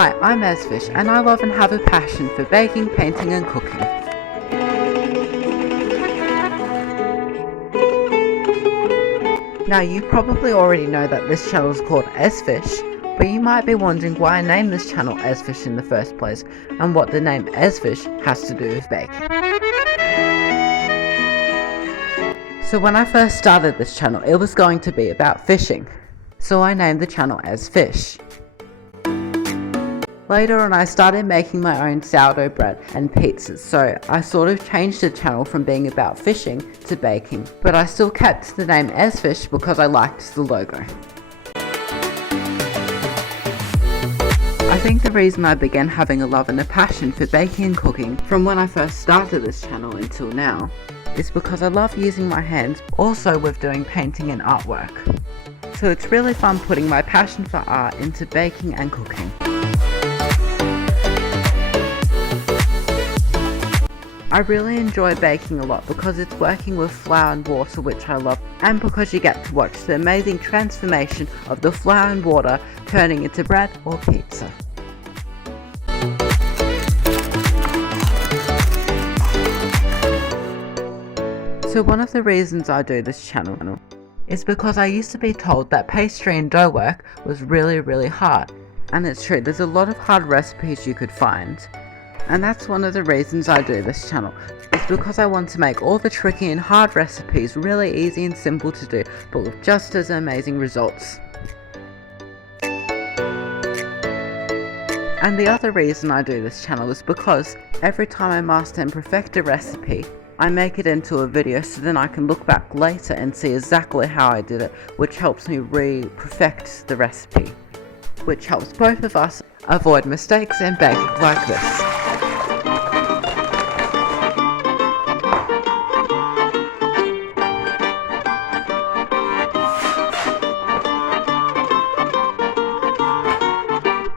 Hi, I'm Esfish, and I love and have a passion for baking, painting and cooking. Now you probably already know that this channel is called Esfish, but you might be wondering why I named this channel Esfish in the first place, and what the name Esfish has to do with baking. So when I first started this channel, it was going to be about fishing, so I named the channel Esfish. Later on I started making my own sourdough bread and pizzas, so I sort of changed the channel from being about fishing to baking, but I still kept the name Esfish because I liked the logo. I think the reason I began having a love and a passion for baking and cooking from when I first started this channel until now is because I love using my hands also with doing painting and artwork. So it's really fun putting my passion for art into baking and cooking. I really enjoy baking a lot because it's working with flour and water, which I love, and because you get to watch the amazing transformation of the flour and water turning into bread or pizza. So one of the reasons I do this channel is because I used to be told that pastry and dough work was really hard, and it's true, there's a lot of hard recipes you could find. And that's one of the reasons I do this channel, is because I want to make all the tricky and hard recipes really easy and simple to do, but with just as amazing results. And the other reason I do this channel is because every time I master and perfect a recipe, I make it into a video so then I can look back later and see exactly how I did it, which helps me re-perfect the recipe, which helps both of us avoid mistakes and bake like this.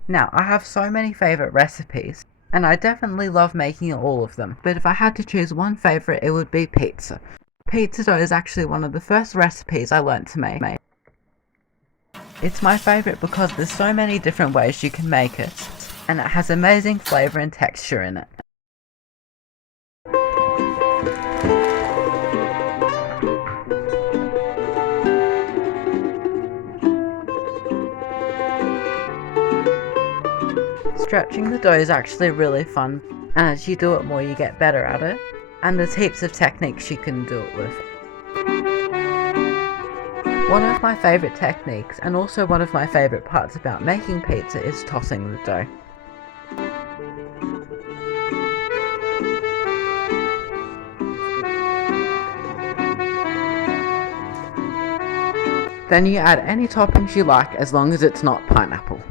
Now, I have so many favourite recipes, and I definitely love making all of them, but if I had to choose one favourite, it would be pizza. Pizza dough is actually one of the first recipes I learnt to make. It's my favourite because there's so many different ways you can make it, and it has amazing flavour and texture in it. Stretching the dough is actually really fun, and as you do it more you get better at it, and there's heaps of techniques you can do it with. One of my favourite techniques, and also one of my favourite parts about making pizza, is tossing the dough. Then you add any toppings you like as long as it's not pineapple.